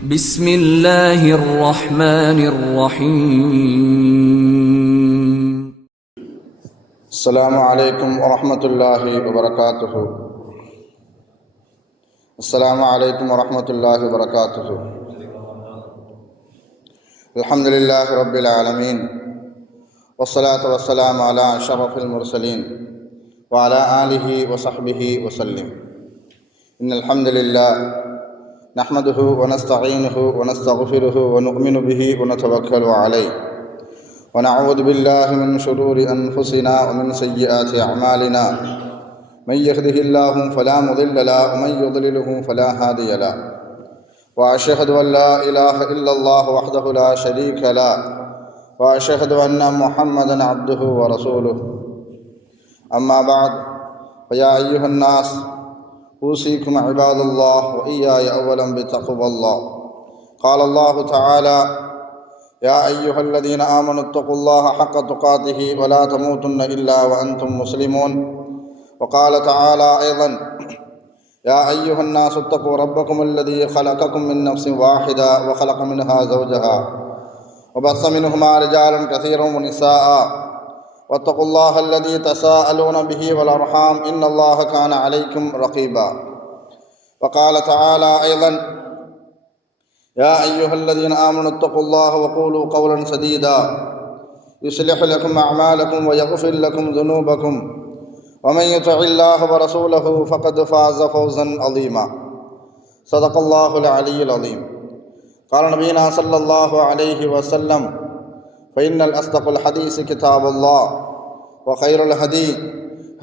بسم الله الرحمن الرحيم. السلام عليكم ورحمة الله وبركاته. السلام عليكم ورحمة الله وبركاته. الحمد لله رب العالمين، والصلاة والسلام على أشرف المرسلين وعلى آله وصحبه وسلم. إن الحمد لله نحمده ونستعينه ونستغفره ونؤمن به ونتوكل عليه، ونعوذ بالله من شرور أنفسنا ومن سيئات أعمالنا. من يهده الله فلا مضل له ومن يضلله فلا هادي له، وأشهد أن لا إله إلا الله وحده لا شريك له، وأشهد أن محمدا عبده ورسوله. أما بعد، فيا أيها الناس أوصيكم عباد الله وإياي أولا بتقوى الله. قال الله تعالى: يا أيها الذين آمنوا اتقوا الله حق تقاته ولا تموتن إلا وأنتم مسلمون. وقال تعالى أيضا: يا أيها الناس اتقوا ربكم الذي خلقكم من نفس واحدة وخلق منها زوجها وبث منهما رجالا كثيرا ونساء، واتقوا الله الذي تساءلون به والأرحام إن الله كان عليكم رقيبا. وقال تعالى أيضا: يا أيها الذين آمنوا اتقوا الله وقولوا قولا سديدا يصلح لكم أعمالكم ويغفر لكم ذنوبكم، ومن يطع الله ورسوله فقد فاز فوزا عظيما. صدق الله العلي العظيم. قال نبينا صلى الله عليه وسلم: فإن الأصدق الحديث كتاب الله، وخير الهدي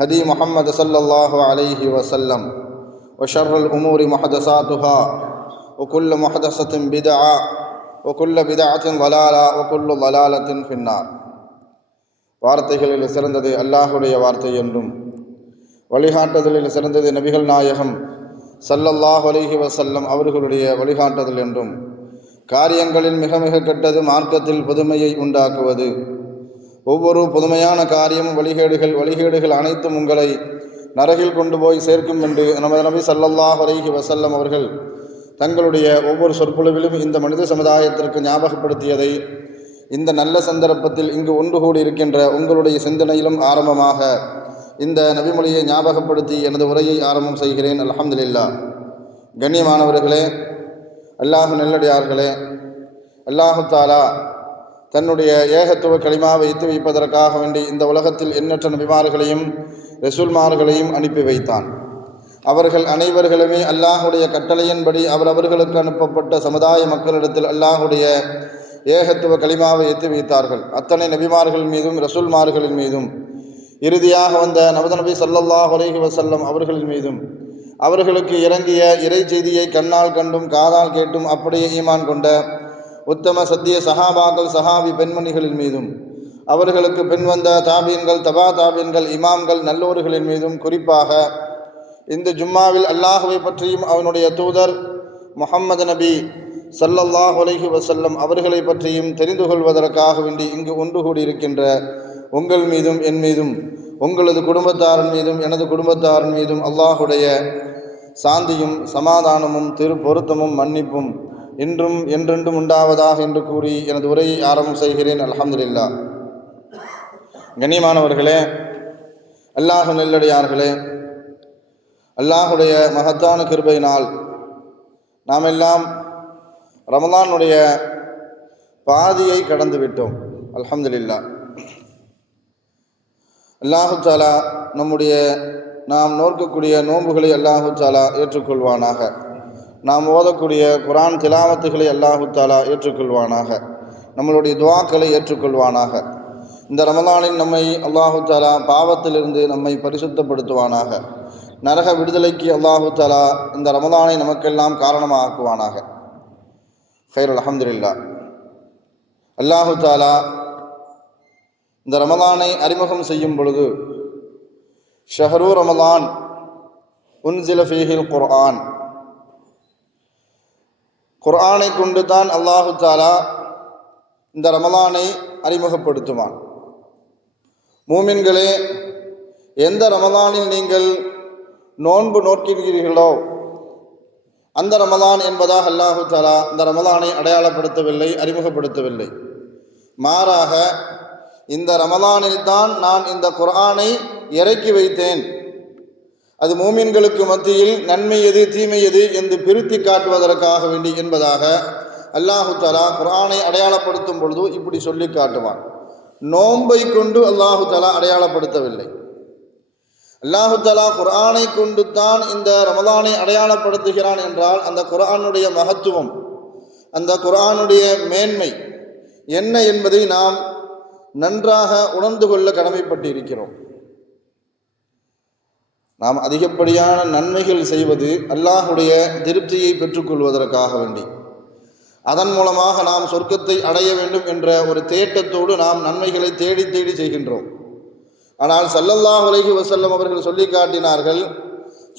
هدي محمد صلى الله عليه وسلم، وشر الأمور محدثاتها، وكل محدثة بدعة، وكل بدعة ضلالة، وكل ضلالة في النار. வார்த்தைகளில் சிறந்தது அல்லாஹுடைய வார்த்தை என்றும், வழிகாட்டுதலில் சிறந்தது நபிகள் நாயகம் ஸல்லல்லாஹு அலைஹி வஸல்லம் அவர்களுடைய வழிகாட்டுதல் என்றும், காரியங்களில் மிக மிக கெட்டது மார்க்கத்தில் புதுமையை உண்டாக்குவது, ஒவ்வொரு புதுமையான காரியமும் வழிகேடுகள் அனைத்தும் உங்களை நரகில் கொண்டு போய் சேர்க்கும் என்று நமது நபி ஸல்லல்லாஹு அலைஹி வஸல்லம் அவர்கள் தங்களுடைய ஒவ்வொரு சொற்பொழிவிலும் இந்த மனித சமுதாயத்திற்கு ஞாபகப்படுத்தியதை இந்த நல்ல சந்தர்ப்பத்தில் இங்கு ஒன்று கூடி இருக்கின்ற உங்களுடைய சிந்தனையிலும் ஆரம்பமாக இந்த நபிமொழியை ஞாபகப்படுத்தி எனது உரையை ஆரம்பம் செய்கிறேன். அல்ஹம்துலில்லாஹ். கண்ணியமானவர்களே, அல்லாஹ் நல்லடியார்களே, அல்லாஹு தாலா தன்னுடைய ஏகத்துவ கலிமாவை வைத்து வைப்பதற்காக வேண்டி இந்த உலகத்தில் எண்ணற்ற நபிமார்களையும் ரசூல்மார்களையும் அனுப்பி வைத்தான். அவர்கள் அனைவர்களுமே அல்லாஹுடைய கட்டளையின்படி அவர்களுக்கு அனுப்பப்பட்ட சமுதாய மக்களிடத்தில் அல்லாஹுடைய ஏகத்துவ கலிமாவை எத்தி வைத்தார்கள். அத்தனை நபிமார்கள் மீதும் ரசூல்மார்களின் மீதும் இறுதியாக வந்த நமது நபி ஸல்லல்லாஹு அலைஹி வஸல்லம் அவர்களின் மீதும் அவர்களுக்கு இறங்கிய இறை செய்தியை கண்ணால் கண்டும் காதால் கேட்டும் அப்படியே ஈமான் கொண்ட உத்தம சத்திய சஹாபாக்கள் சஹாபி பெண்மணிகளின் மீதும் அவர்களுக்கு பின் வந்த தாபீன்கள் தபா தாபீன்கள் இமாம்கள் நல்லோர்களின் மீதும் குறிப்பாக இந்த ஜும்மாவில் அல்லாஹுவை பற்றியும் அவனுடைய தூதர் முஹம்மது நபி ஸல்லல்லாஹு அலைஹி வஸல்லம் அவர்களை பற்றியும் தெரிந்து கொள்வதற்காக வேண்டி இங்கு ஒன்று கூடியிருக்கின்ற உங்கள் மீதும் என் மீதும் உங்களது குடும்பத்தாரின் மீதும் எனது குடும்பத்தாரின் மீதும் அல்லாஹுடைய சாந்தியும் சமாதானமும் பொருத்தமும் மன்னிப்பும் இன்றும் என்றென்றும் உண்டாவதாக என்று கூறி எனது உரையை ஆரம்பம் செய்கிறேன். அல்ஹம்துலில்லாஹ். கண்ணியமானவர்களே, அல்லாஹ் நல்லடியார்களே, அல்லாஹுடைய மகத்தான கிருபையினால் நாம் எல்லாம் ரமலானுடைய பாதியை கடந்து விட்டோம். அல்ஹம்துலில்லாஹ். அல்லாஹு தாலா நாம் நோக்கக்கூடிய நோன்புகளை அல்லாஹு தாலா ஏற்றுக்கொள்வானாக. நாம் ஓதக்கூடிய குர்ஆன் திலாவத்துகளை அல்லாஹு தாலா ஏற்றுக்கொள்வானாக. நம்மளுடைய துஆக்களை ஏற்றுக்கொள்வானாக. இந்த ரமலானில் நம்மை அல்லாஹு தாலா பாவத்திலிருந்து நம்மை பரிசுத்தப்படுத்துவானாக. நரக விடுதலைக்கு அல்லாஹு தாலா இந்த ரமலானை நமக்கெல்லாம் காரணமாக்குவானாக. ஹைர். அல்ஹம்துலில்லாஹ். அல்லாஹு தாலா இந்த ரமலானை அறிமுகம் செய்யும் பொழுது ஷஹரு ரமலான் உன்சில ஃபீஹில் குர்ஆன், குர்ஆனை கொண்டு தான் அல்லாஹு தாலா இந்த ரமலானை அறிமுகப்படுத்துவான். மூமின்களே, எந்த ரமலானில் நீங்கள் நோன்பு நோக்கிறீர்களோ அந்த ரமலான் என்பதாக அல்லாஹு தஆலா இந்த ரமலானை அடையாளப்படுத்தவில்லை, அறிமுகப்படுத்தவில்லை. மாறாக இந்த ரமலானில் தான் நான் இந்த குர்ஆனை இறக்கி வைத்தேன், அது மூமின்களுக்கு மத்தியில் நன்மை எது தீமை எது என்று பிரித்து காட்டுவதற்காக வேண்டி என்பதாக அல்லாஹு தஆலா குர்ஆனை அடையாளப்படுத்தும் பொழுது இப்படி சொல்லி காட்டுவான். நோன்பை கொண்டு அல்லாஹு தஆலா அடையாளப்படுத்தவில்லை. அல்லாஹு தஆலா குர்ஆனை கொண்டு தான் இந்த ரமலானை அடையாளப்படுத்துகிறான் என்றால் அந்த குர்ஆனுடைய மகத்துவம், அந்த குர்ஆனுடைய மேன்மை என்ன என்பதை நாம் நன்றாக உணர்ந்து கொள்ள கடமைப்பட்டு இருக்கிறோம். நாம் அதிகப்படியான நன்மைகள் செய்வது அல்லாஹுடைய திருப்தியை பெற்றுக்கொள்வதற்காக வேண்டி, அதன் மூலமாக நாம் சொர்க்கத்தை அடைய வேண்டும் என்ற ஒரு தேட்டத்தோடு நாம் நன்மைகளை தேடி தேடி செய்கின்றோம். ஆனால் ஸல்லல்லாஹு அலைஹி வஸல்லம் அவர்கள் சொல்லி காட்டினார்கள்,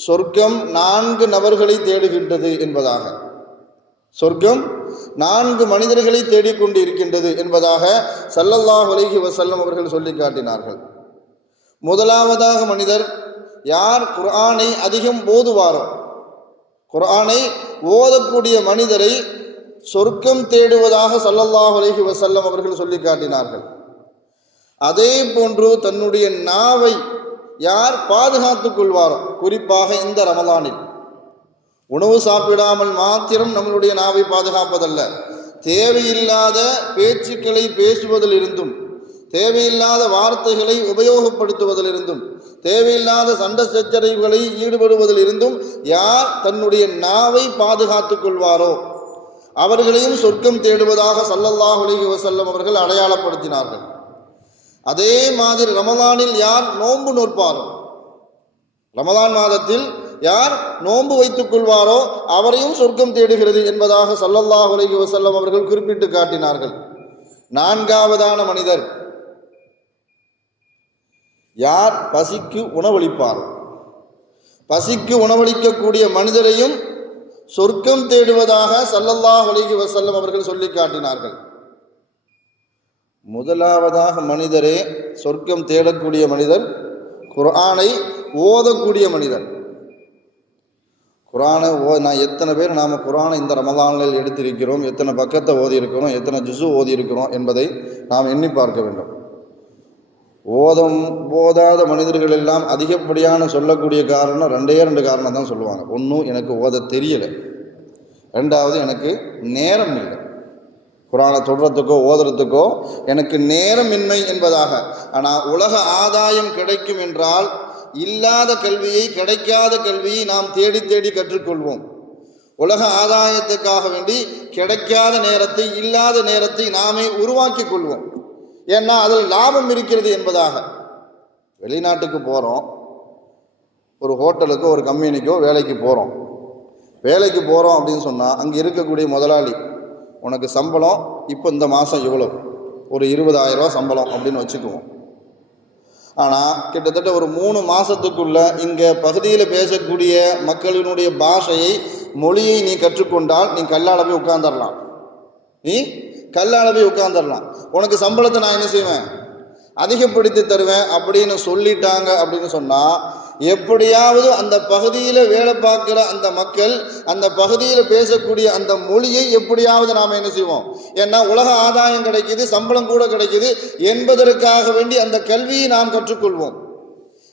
சொர்க்கம் 4 நபர்களை தேடுகின்றது என்பதாக. சொர்க்கம் 4 மனிதர்களை தேடிக்கொண்டு இருக்கின்றது என்பதாக ஸல்லல்லாஹு அலைஹி வஸல்லம் அவர்கள் சொல்லி காட்டினார்கள். முதலாவதாக மனிதர் யார் குர்ஆனை அதிகம் ஓதுவாரோ, குர்ஆனை ஓதக்கூடிய மனிதரை சொர்க்கம் தேடுவதாக ஸல்லல்லாஹு அலைஹி வஸல்லம் அவர்கள் சொல்லி காட்டினார்கள். அதே போன்று தன்னுடைய நாவை யார் பாதுகாத்துக் கொள்வாரோ, குறிப்பாக இந்த ரமலானில் உணவு சாப்பிடாமல் மாத்திரம் நம்மளுடைய நாவை பாதுகாப்பதல்ல, தேவையில்லாத பேச்சுக்களை பேசுவதிலிருந்தும், தேவையில்லாத வார்த்தைகளை உபயோகப்படுத்துவதிலிருந்தும், தேவையில்லாத சண்டை சச்சரவுகளை ஈடுபடுவதிலிருந்தும் யார் தன்னுடைய நாவை பாதுகாத்துக் கொள்வாரோ அவர்களையும் சொர்க்கம் தேடுவதாக ஸல்லல்லாஹு அலைஹி வஸல்லம் அவர்கள் அடையாளப்படுத்தினார்கள். அதே மாதிரி ரமலானில் யார் நோன்பு நோற்பாரோ, ரமலான் மாதத்தில் யார் நோன்பு வைத்துக் கொள்வாரோ அவரையும் சொர்க்கம் தேடுகிறது என்பதாக ஸல்லல்லாஹு அலைஹி வஸல்லம் அவர்கள் குறிப்பிட்டு காட்டினார்கள். 4ஆவதான மனிதர் யார் பசிக்கு உணவளிப்பாரோ, பசிக்கு உணவளிக்கக்கூடிய மனிதரையும் சொர்க்கம் தேடுவதாக ஸல்லல்லாஹு அலைஹி வஸல்லம் அவர்கள் சொல்லி காட்டினார்கள். முதலாவதாக மனிதரே சொர்க்கம் தேடக்கூடிய மனிதர் குர்ஆனை ஓதக்கூடிய மனிதர். குர்ஆனை நான் எத்தனை பேர் நாம் குர்ஆனை இந்த ரமலானில் எடுத்திருக்கிறோம், எத்தனை பக்கத்தை ஓதி இருக்கிறோம், எத்தனை ஜுஸு ஓதி இருக்கிறோம் என்பதை நாம் எண்ணி பார்க்க வேண்டும். ஓதாத மனிதர்கள் எல்லாம் அதிகப்படியான சொல்லக்கூடிய காரணம் 2 காரணம் தான் சொல்லுவாங்க. ஒன்று, எனக்கு ஓத தெரியலை, 2வது எனக்கு நேரம் இல்லை, குர்ஆனை தொடுறதுக்கோ ஓதுறதுக்கோ எனக்கு நேரமின்மை என்பதாக. ஆனால் உலக ஆதாயம் கிடைக்கும் என்றால் இல்லாத கல்வியை, கிடைக்காத கல்வியை நாம் தேடி தேடி கற்றுக்கொள்வோம். உலக ஆதாயத்துக்காக வேண்டி கிடைக்காத நேரத்தை, இல்லாத நேரத்தை நாமே உருவாக்கி கொள்வோம். ஏன்னா அதில் லாபம் இருக்கிறது என்பதாக. வெளிநாட்டுக்கு போகிறோம், ஒரு ஹோட்டலுக்கோ ஒரு கம்பெனிக்கோ வேலைக்கு போகிறோம். வேலைக்கு போகிறோம் அப்படின்னு சொன்னால் அங்கே இருக்கக்கூடிய முதலாளி, உனக்கு சம்பளம் இப்போ இந்த மாதம் இவ்வளோ, ஒரு 20,000 ரூபா சம்பளம் அப்படின்னு வச்சுக்குவோம். ஆனால் கிட்டத்தட்ட ஒரு 3 மாதத்துக்குள்ள இங்கே பகுதியில் பேசக்கூடிய மக்களினுடைய பாஷையை, மொழியை நீ கற்றுக்கொண்டால் நீ கல்லால் போய் உட்கார்ந்துடலாம், நீ கல்லால் போய் உட்கார்ந்துடலாம். உனக்கு சம்பளத்தை நான் என்ன செய்வேன், அதிகப்படுத்தி தருவேன் அப்படின்னு சொல்லிட்டாங்க அப்படின்னு சொன்னால், எப்படியாவது அந்த பகுதியில் வேலை பார்க்குற அந்த மக்கள், அந்த பகுதியில் பேசக்கூடிய அந்த மொழியை எப்படியாவது நாம் என்ன செய்வோம், ஏன்னா உலக ஆதாயம் கிடைக்கிது, சம்பளம் கூட கிடைக்கிது என்பதற்காக வேண்டி அந்த கல்வியை நாம் கற்றுக்கொள்வோம்.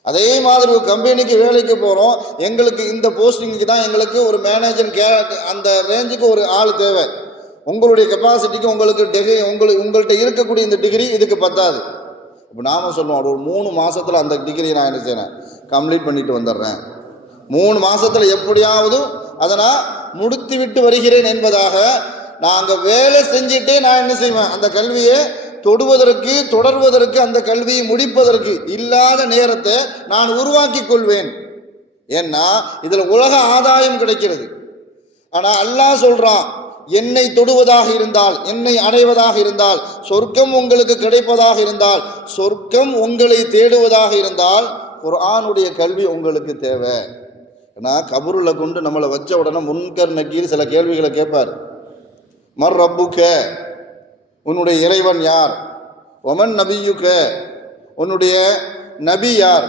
அதே மாதிரி ஒரு கம்பெனிக்கு வேலைக்கு போகிறோம், எங்களுக்கு இந்த போஸ்டிங்க்கு தான் எங்களுக்கு ஒரு மேனேஜர் அந்த ரேஞ்சுக்கு ஒரு ஆள் தேவை, உங்களுடைய கெப்பாசிட்டிக்கு உங்களுக்கு உங்கள்கிட்ட இருக்கக்கூடிய இந்த டிகிரி இதுக்கு பத்தாது. இப்போ நாம் சொல்லுவோம், ஒரு 3 மாதத்தில் அந்த டிகிரியை நான் என்ன செய்கிறேன், கம்ப்ளீட் பண்ணிட்டு வந்துடுறேன், 3 மாதத்தில் எப்படியாவது அதை நான் முடித்து விட்டு வருகிறேன் என்பதாக நாங்கள் வேலை செஞ்சுட்டே நான் என்ன செய்வேன், அந்த கல்வியை தொடுவதற்கு, தொடர்வதற்கு, அந்த கல்வியை முடிப்பதற்கு இல்லாத நேரத்தை நான் உருவாக்கி கொள்வேன். ஏன்னா இதில் உலக ஆதாயம் கிடைக்கிறது. ஆனால் அல்லாஹ் சொல்கிறான், என்னை தொடுவதாக இருந்தால், என்னை அடைவதாக இருந்தால், சொர்க்கம் உங்களுக்கு கிடைப்பதாக இருந்தால், சொர்க்கம் உங்களை தேடுவதாக இருந்தால் குர்ஆனுடைய கல்வி உங்களுக்கு தேவை. ஏன்னா கபூரில் கொண்டு நம்மளை வச்ச உடனே முன்கர் நக்கீர் சில கேள்விகளை கேட்பார். மர் ரப்புக்க, உன்னுடைய இறைவன் யார்? ஒமன் நபியுக்க, உன்னுடைய நபி யார்?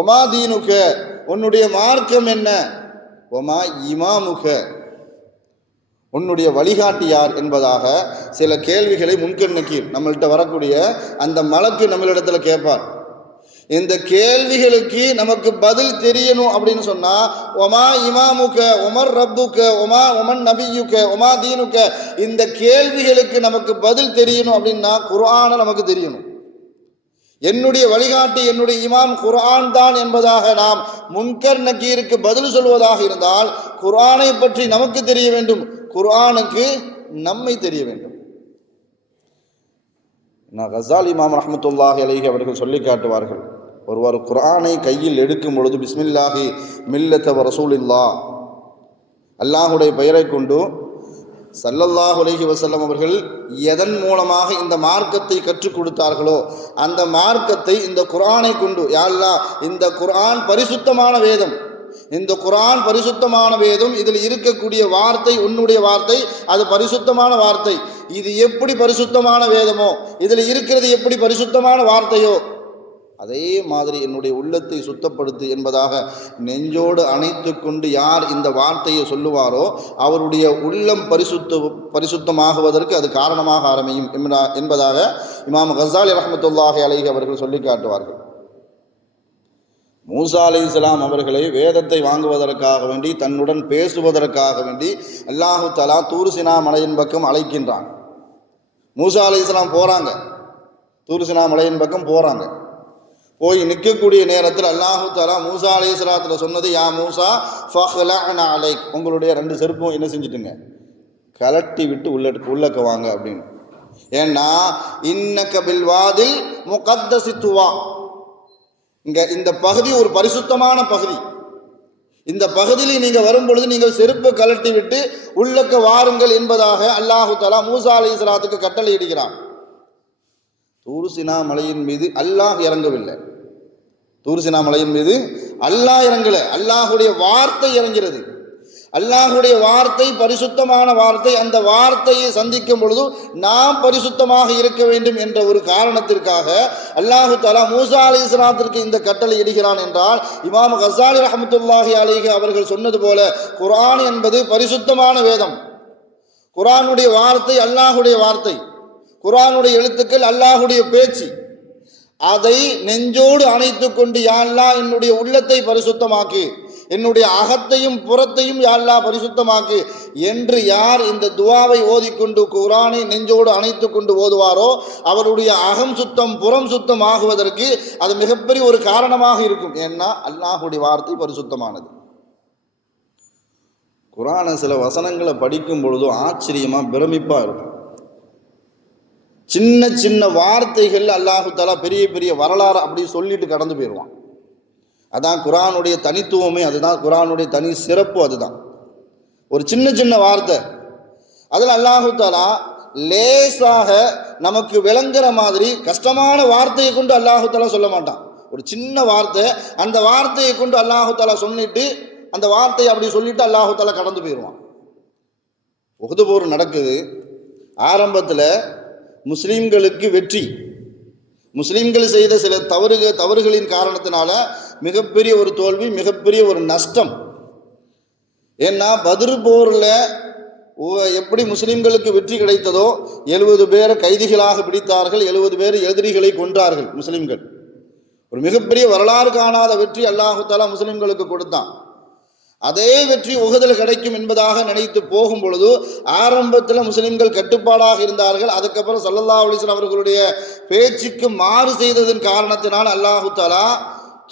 ஒமா தீனுக்க, உன்னுடைய மார்க்கம் என்ன? ஒமா இமாமுக, உன்னுடைய வழிகாட்டி யார் என்பதாக சில கேள்விகளை முன்கண் நக்கீர் நம்மள்கிட்ட வரக்கூடிய அந்த மலக்கு நம்மளிடத்தில் கேட்பார். இந்த கேள்விகளுக்கு நமக்கு பதில் தெரியணும் அப்படின்னு சொன்னா, ஒமா இமாமுக்க ஒமர் ரப்புக்க ஒமன் நபியுக்க ஒமா தீனுக்க, இந்த கேள்விகளுக்கு நமக்கு பதில் தெரியணும் அப்படின்னா குர்ஆனை நமக்கு தெரியணும். என்னுடைய வழிகாட்டி என்னுடைய இமாம் குர்ஆன் தான் என்பதாக நாம் முன்கர் நக்கீருக்கு பதில் சொல்வதாக இருந்தால் குர்ஆனை பற்றி நமக்கு தெரிய வேண்டும், குர்ஆனுக்கு நம்மை தெரிய வேண்டும். கஸாலி இமாம் ரஹ்மத்துல்லாஹி அலைஹி அவர்கள் சொல்லி காட்டுவார்கள், ஒருவர் குர்ஆனை கையில் எடுக்கும் பொழுது பிஸ்மில்லாஹி மில்லத வ ரசூலில்லாஹ், அல்லாஹுடைய பெயரை கொண்டு ஸல்லல்லாஹு அலைஹி வஸல்லம் அவர்கள் எதன் மூலமாக இந்த மார்க்கத்தை கற்றுக் கொடுத்தார்களோ அந்த மார்க்கத்தை இந்த குர்ஆனை கொண்டு, யா அல்லாஹ் இந்த குர்ஆன் பரிசுத்தமான வேதம், இந்த குர்ஆன் பரிசுத்தமான வேதம், இதில் இருக்கக்கூடிய வார்த்தை உன்னுடைய வார்த்தை, அது பரிசுத்தமான வார்த்தை, இது எப்படி பரிசுத்தமான வேதமோ இதில் இருக்கிறது எப்படி பரிசுத்தமான வார்த்தையோ அதே மாதிரி என்னுடைய உள்ளத்தை சுத்தப்படுத்து என்பதாக நெஞ்சோடு அணைத்து கொண்டு யார் இந்த வார்த்தையை சொல்லுவாரோ அவருடைய உள்ளம் பரிசுத்தமாகுவதற்கு அது காரணமாக ஆரம்பியும் என்பதாக இமாம் கஸாலி ரஹ்மத்துல்லாஹி அலைஹி அவர்கள் சொல்லி காட்டுவார்கள். மூசா அலைஹிஸ்ஸலாம் அவர்களை வேதத்தை வாங்குவதற்காக வேண்டி தன்னுடன் பேசுவதற்காக வேண்டி அல்லாஹு தஆலா தூர் சினா மலையின் பக்கம் அழைக்கின்றான். மூசா அலைஹிஸ்ஸலாம் போகிறாங்க, தூர் சினா மலையின் பக்கம் போகிறாங்க. போய் நிற்கக்கூடிய நேரத்தில் அல்லாஹு தஆலா மூசா அலைஹிஸ்ஸலாத்துல சொன்னது, யா மூசா ஃபஹ்லஅன அலைக், உங்களுடைய 2 செருப்பும் என்ன செஞ்சுட்டுங்க, கலட்டி விட்டு உள்ளக்க வாங்க அப்படின்னு. ஏன்னா இன்னக பில் வாதில் முகத்தஸி துவா, இந்த பகுதி ஒரு பரிசுத்தமான பகுதி, இந்த பகுதியில் நீங்க வரும் பொழுது நீங்கள் செருப்பை கலட்டி விட்டு உள்ளக்க வாருங்கள் என்பதாக அல்லாஹு தஆலா மூசா அலைஹிஸ்ஸலாத்துக்கு கட்டளை இடுகிறான். தூர் சினா மலையின் மீது அல்லாஹ் இறங்கவில்லை, தூர் சினா மலையின் மீது அல்லாஹ் இறங்கல, அல்லாஹுடைய வார்த்தை இறங்கிறது. அல்லாஹுடைய வார்த்தை பரிசுத்தமான வார்த்தை, அந்த வார்த்தையை சந்திக்கும் பொழுது நாம் பரிசுத்தமாக இருக்க வேண்டும் என்ற ஒரு காரணத்திற்காக அல்லாஹு தஆலா மூசா அலைஹிஸ்ஸலாத்திற்கு இந்த கட்டளை இடுகிறான் என்றால், இமாம் கஸாலி ரஹ்மத்துல்லாஹி அலைஹி அவர்கள் சொன்னது போல குர்ஆன் என்பது பரிசுத்தமான வேதம், குர்ஆனுடைய வார்த்தை அல்லாஹுடைய வார்த்தை, குர்ஆனுடைய எழுத்துக்கள் அல்லாஹுடைய பேச்சு, அதை நெஞ்சோடு அணைத்து கொண்டு யா அல்லாஹ் என்னுடைய உள்ளத்தை பரிசுத்தமாக்கு, என்னுடைய அகத்தையும் புறத்தையும் யா அல்லாஹ் பரிசுத்தமாக்கு என்று யார் இந்த துஆவை ஓதிக்கொண்டு குர்ஆனை நெஞ்சோடு அணைத்து கொண்டு ஓதுவாரோ அவருடைய அகம் சுத்தம் புறம் சுத்தம் ஆகுவதற்கு அது மிகப்பெரிய ஒரு காரணமாக இருக்கும். ஏன்னா அல்லாஹுடைய வார்த்தை பரிசுத்தமானது. குர்ஆனை சில வசனங்களை படிக்கும் பொழுது ஆச்சரியமா பிரமிப்பா இருக்கும். சின்ன சின்ன வார்த்தைகள் அல்லாஹு தஆலா பெரிய பெரிய வரலாறு அப்படி சொல்லிட்டு கடந்து போயிடுவான். அதான் குர்ஆனுடைய தனித்துவமே, அதுதான் குர்ஆனுடைய தனி சிறப்பு. அதுதான் ஒரு சின்ன சின்ன வார்த்தை, அதில் அல்லாஹு தஆலா லேசாக நமக்கு விளங்குற மாதிரி கஷ்டமான வார்த்தையை கொண்டு அல்லாஹு தஆலா சொல்ல மாட்டான். ஒரு சின்ன வார்த்தை, அந்த வார்த்தையை கொண்டு அல்லாஹு தஆலா சொல்லிட்டு அந்த வார்த்தையை அப்படி சொல்லிட்டு அல்லாஹு தஆலா கடந்து போயிடுவான். உஹது போர் நடக்குது. ஆரம்பத்தில் முஸ்லீம்களுக்கு வெற்றி, முஸ்லீம்கள் செய்த சில தவறுகளின் காரணத்தினால மிகப்பெரிய ஒரு தோல்வி, மிகப்பெரிய ஒரு நஷ்டம். ஏன்னா பத்ர் போரில் எப்படி முஸ்லீம்களுக்கு வெற்றி கிடைத்ததோ 70 பேரை கைதிகளாக பிடித்தார்கள், 70 பேர் எதிரிகளை கொன்றார்கள் முஸ்லீம்கள். ஒரு மிகப்பெரிய வரலாறு காணாத வெற்றி அல்லாஹு தஆலா முஸ்லீம்களுக்கு கொடுத்தான். அதே வெற்றி உஹதில் கிடைக்கும் என்பதாக நினைத்து போகும் பொழுது ஆரம்பத்தில் முஸ்லிம்கள் கட்டுப்பாடாக இருந்தார்கள். அதுக்கப்புறம் ஸல்லல்லாஹு அலைஹி வஸல்லம் அவர்களுடைய பேச்சுக்கு மாறு செய்ததன் காரணத்தினால் அல்லாஹு தஆலா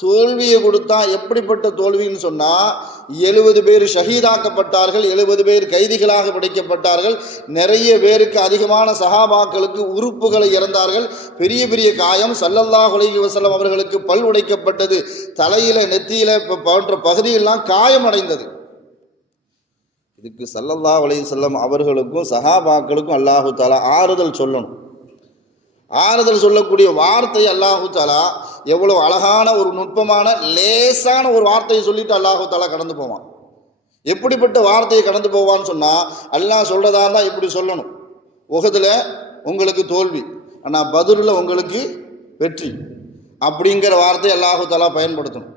தோல்வியை கொடுத்தான். எப்படிப்பட்ட தோல்வின்னு சொன்னால் 70 பேர் ஷஹீதாக்கப்பட்டார்கள், 70 பேர் கைதிகளாக பிடிக்கப்பட்டார்கள், நிறைய பேருக்கு அதிகமான சஹாபாக்களுக்கு உறுப்புகளை இறந்தார்கள், பெரிய பெரிய காயம், ஸல்லல்லாஹு அலைஹி வஸல்லம் அவர்களுக்கு பல் உடைக்கப்பட்டது, தலையில நெத்தியில போன்ற பகுதியெல்லாம் காயமடைந்தது. இதுக்கு ஸல்லல்லாஹு அலைஹி வஸல்லம் அவர்களுக்கும் சஹாபாக்களுக்கும் அல்லாஹு தஆலா ஆறுதல் சொல்லணும். ஆறுதல் சொல்லக்கூடிய வார்த்தை அல்லாஹு தஆலா எவ்வளோ அழகான ஒரு நுட்பமான லேசான ஒரு வார்த்தையை சொல்லிட்டு அல்லாஹு தஆலா கடந்து போவான். எப்படிப்பட்ட வார்த்தையை கடந்து போவான்னு சொன்னால், அல்லாஹ் சொல்கிறதா இருந்தால் இப்படி சொல்லணும், உஹதில் உங்களுக்கு தோல்வி ஆனால் பத்ரில் உங்களுக்கு வெற்றி அப்படிங்கிற வார்த்தையை அல்லாஹு தஆலா பயன்படுத்தணும்.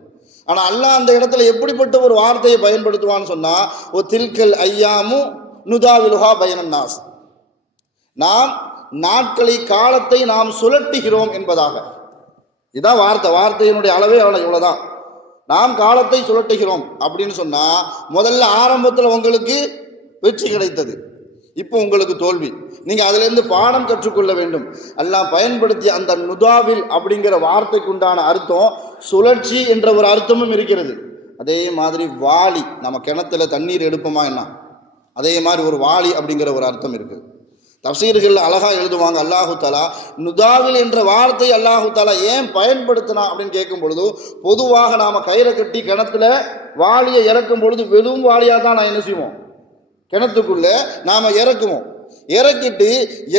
ஆனால் அல்லாஹ் அந்த இடத்துல எப்படிப்பட்ட ஒரு வார்த்தையை பயன்படுத்துவான்னு சொன்னால், ஒ தில்கல் ஐயாமு நுதாவிலுஹா பைனன் நாஸ், நாம் நாட்களை காலத்தை நாம் சுழட்டுகிறோம் என்பதாக. இதான் வார்த்தையினுடைய அளவே இவ்வளவுதான். நாம் காலத்தை சுழட்டுகிறோம் அப்படின்னு சொன்னா முதல்ல ஆரம்பத்தில் உங்களுக்கு வெற்றி கிடைத்தது, இப்போ உங்களுக்கு தோல்வி. நீங்க அதுல இருந்து பாடம் கற்றுக்கொள்ள வேண்டும். அல்லாஹ் பயன்படுத்திய அந்த நுதாவில் அப்படிங்கிற வார்த்தைக்கு உண்டான அர்த்தம் சுழற்சி என்ற ஒரு அர்த்தமும் இருக்கிறது. அதே மாதிரி வாளி, நம்ம கிணத்துல தண்ணீர் எடுப்போமா என்ன, அதே மாதிரி ஒரு வாளி அப்படிங்கிற ஒரு அர்த்தம் இருக்குது. தஃசீர்கள் அழகா எழுதுவாங்க, அல்லாஹு தஆலா நுதாவில் என்ற வார்த்தை அல்லாஹு தஆலா ஏன் பயன்படுத்தினா அப்படின்னு கேட்கும் பொழுது, பொதுவாக நாம கயிறை கட்டி கிணத்துல வாளியை இறக்கும் பொழுது வெறும் வாளியாக தான் நான் என்ன செய்வோம், கிணத்துக்குள்ள நாம இறக்குவோம். இறக்கிட்டு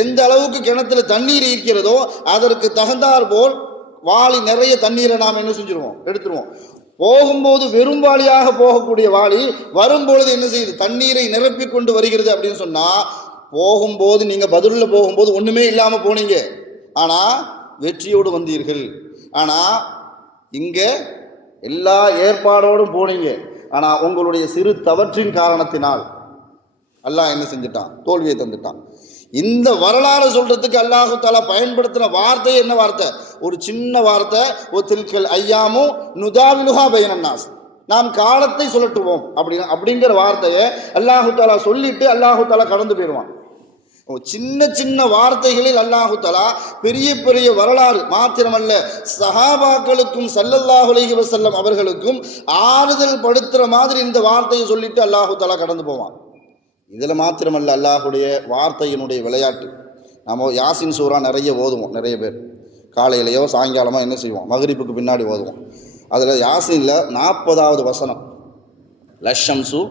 எந்த அளவுக்கு கிணத்துல தண்ணீர் இருக்கிறதோ அதற்கு தகுந்தாற் போல் வாளி நிறைய தண்ணீரை நாம் என்ன செஞ்சிருவோம், எடுத்துருவோம். போகும்போது வெறும் வாளியாக போகக்கூடிய வாளி வரும்பொழுது என்ன செய்யுது, தண்ணீரை நிரப்பி கொண்டு வருகிறது அப்படின்னு சொன்னா, போகும்போது நீங்க பதிலுள்ள போகும்போது ஒண்ணுமே இல்லாம போனீங்க, ஆனா வெற்றியோடு வந்தீர்கள். ஆனா இங்க எல்லா ஏற்பாடோடும் போனீங்க, ஆனா உங்களுடைய சிறு தவற்றின் காரணத்தினால் அல்லாஹ் என்ன செஞ்சுட்டான், தோல்வியை தந்துட்டான். இந்த வரலாறு சொல்றதுக்கு அல்லாஹு தஆலா பயன்படுத்தின வார்த்தை என்ன வார்த்தை, ஒரு சின்ன வார்த்தை, ஓ தில்கல் ஐயாமு நுதாவிலுஹா பைனன் நாஸ், நாம் காலத்தை சுழட்டுவோம் அப்படிங்கிற வார்த்தையை அல்லாஹு தஆலா சொல்லிட்டு அல்லாஹு தஆலா கடந்து போயிடுவான். சின்ன சின்ன வார்த்தைகளில் அல்லாஹு தஆலா பெரிய பெரிய வரலாறு மாத்திரமல்ல, சஹாபாக்களுக்கும் ஸல்லல்லாஹு அலைஹி வஸல்லம் அவர்களுக்கும் ஆறுதல் படுத்துற மாதிரி இந்த வார்த்தையை சொல்லிட்டு அல்லாஹு தஆலா கடந்து போவான். இதுல மாத்திரமல்ல, அல்லாஹுடைய வார்த்தையினுடைய விளையாட்டு. நம்ம யாசின் சூரா நிறைய ஓதுவோம், நிறைய பேர் காலையிலையோ சாயங்காலமோ என்ன செய்வோம், மக்ரிபுக்கு பின்னாடி ஓதுவோம். அதுல யாசின்ல 40வது வசனம், லஷம்சு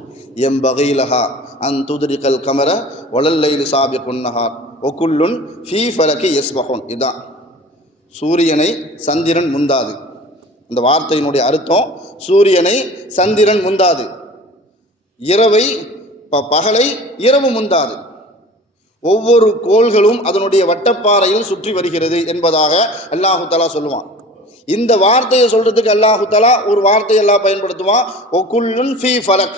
எம்பகைலஹா அன் துத்ரிகல் கமர வலல்லைலி சாபிகுன் நஹார் வகுல்லுன் ஃபீ ஃபலகி யஸ்பஹூன். இதான் சூரியனை சந்திரன் முந்தாது. இந்த வார்த்தையினுடைய அர்த்தம் சூரியனை சந்திரன் முந்தாது, இரவை பகலை இரவு முந்தாது, ஒவ்வொரு கோள்களும் அதனுடைய வட்டப்பாறையில் சுற்றி வருகிறது என்பதாக அல்லாஹு தஆலா சொல்லுவான். இந்த வார்த்தையை சொல்றதுக்கு அல்லாஹு தஆலா ஒரு வார்த்தையை எல்லாம் பயன்படுத்துவான், ஒகுல்லுன் ஃபீ ஃபலக்